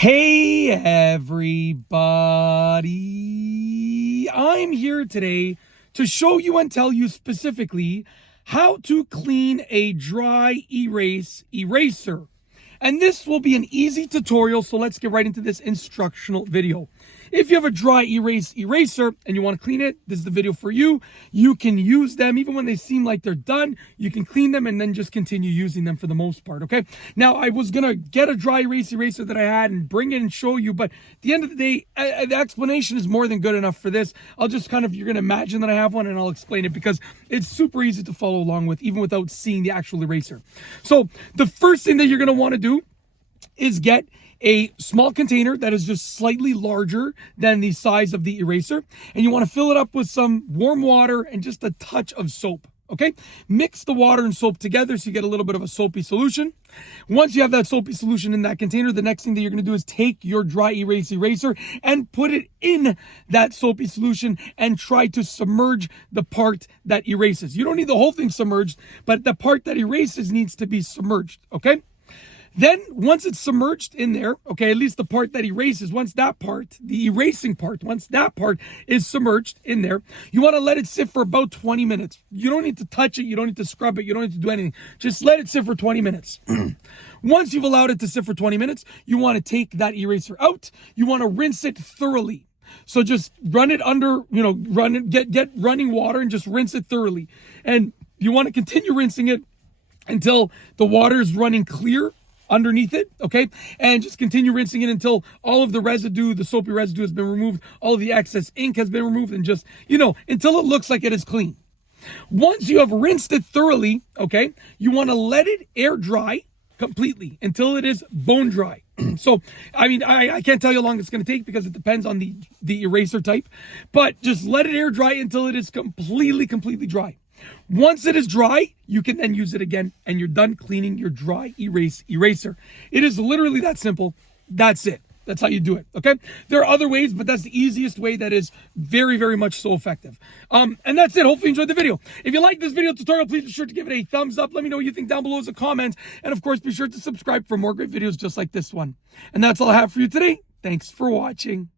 Hey everybody, I'm here today to show you and tell you specifically how to clean a dry erase eraser. And this will be an easy tutorial, so let's get right into this instructional video. If you have a dry erase eraser and you want to clean it, this is the video for you. You can use them even when they seem like they're done. You can clean them and then just continue using them for the most part, okay? Now, I was going to get a dry erase eraser that I had and bring it and show you, but at the end of the day, the explanation is more than good enough for this. I'll just you're going to imagine that I have one and I'll explain it because it's super easy to follow along with, even without seeing the actual eraser. So the first thing that you're going to want to do is get a small container that is just slightly larger than the size of the eraser. And you want to fill it up with some warm water and just a touch of soap. Okay, mix the water and soap together so you get a little bit of a soapy solution. Once you have that soapy solution in that container, the next thing that you're going to do is take your dry erase eraser and put it in that soapy solution and try to submerge the part that erases. You don't need the whole thing submerged, but the part that erases needs to be submerged. Okay. Then once it's submerged in there, okay, at least the part that erases, once that part, the erasing part, once that part is submerged in there, you want to let it sit for about 20 minutes. You don't need to touch it. You don't need to scrub it. You don't need to do anything. Just let it sit for 20 minutes. Once you've allowed it to sit for 20 minutes, you want to take that eraser out. You want to rinse it thoroughly. So just run it under, get running water and just rinse it thoroughly. And you want to continue rinsing it until the water is running clear underneath it, okay? And just continue rinsing it until all of the residue, the soapy residue has been removed, all of the excess ink has been removed, and just, until it looks like it is clean. Once you have rinsed it thoroughly, okay, you want to let it air dry completely until it is bone dry. So, I can't tell you how long it's going to take because it depends on the eraser type, but just let it air dry until it is completely dry. Once it is dry, you can then use it again and you're done cleaning your dry erase eraser. It is literally that simple. That's it. That's how you do it, okay? There are other ways, but that's the easiest way that is very, very much so effective. And that's it. Hopefully you enjoyed the video. If you like this video tutorial, please be sure to give it a thumbs up. Let me know what you think down below as a comment. And of course, be sure to subscribe for more great videos just like this one. And that's all I have for you today. Thanks for watching.